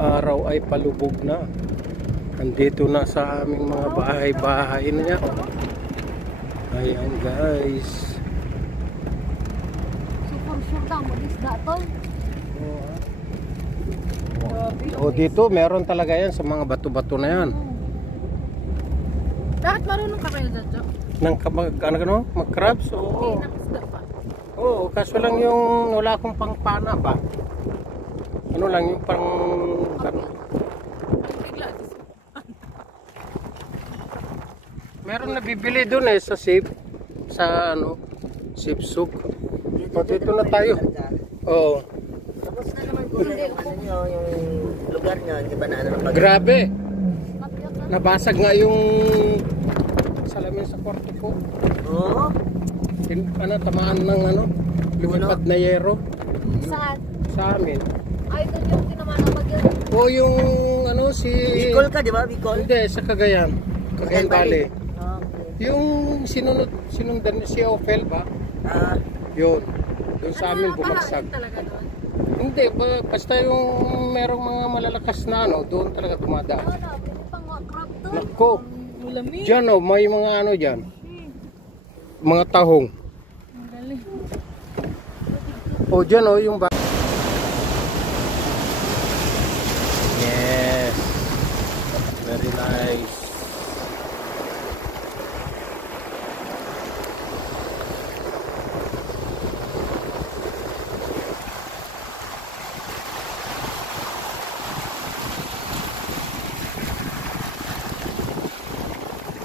araw ay palubog na. Andito na sa aming mga bahay-bahay na yan. Ayan guys. Super sure lang, mag-isda tol. O dito meron talaga yan sa mga bato-bato na yan. Bakit marunong ka kayo dyan? Mag-crabs? Oo. Nakisda pa. Oo, kaso lang yung wala akong pangpana ba? Ano lang yung pang... Meron na bibili doon eh sa safe. Sa ano, safe soup. O dito na tayo. Oo. Tapos na naman po yung ano nyo, yung lugar nyo, di ba na ano ng Grabe! Nabasag nga yung salamin sa kwarto ko. Oo. Tamaan ng ano, lumipad na yero. Saan? Sa amin. Ay, doon yung tinamaan ng bagyo. O yung ano si... Bicol ka, di ba? Bicol? Hindi, sa Cagayan. Cagayan Valley. Okay. Yung sinundan si Ophel ba? Yun. Doon sa amin bumagsak. Talaga doon? Hindi, basta yung merong mga malalakas na ano, doon talaga dumadaan. Wala, pwede pang crab doon. Nako. Malamig. Diyan o, may mga ano dyan. Mga tahong. Ang galing. O dyan o, yung ba... Yes. Very nice.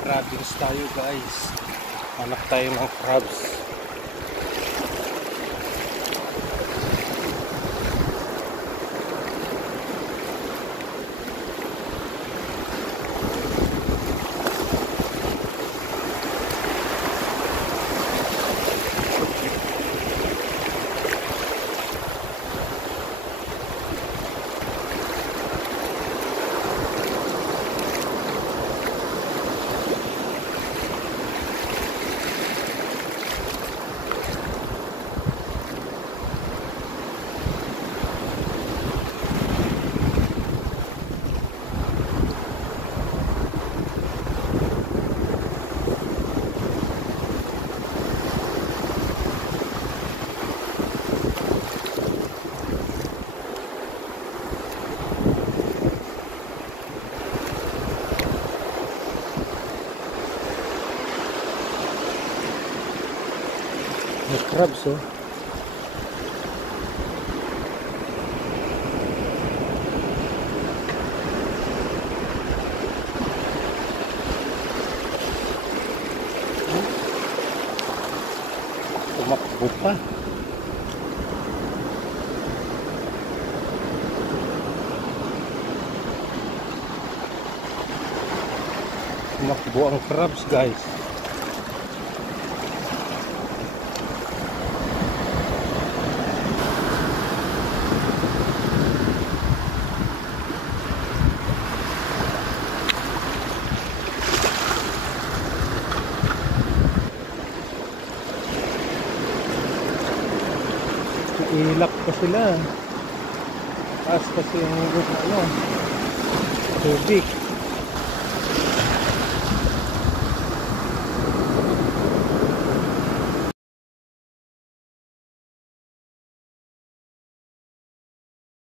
Crabs tayo guys. Hanap tayo ng crabs. May crabs oh. Tumakbo pa. Tumakbo ang crabs guys. Ilak pa sila. Taas kasi yung ano, tubig.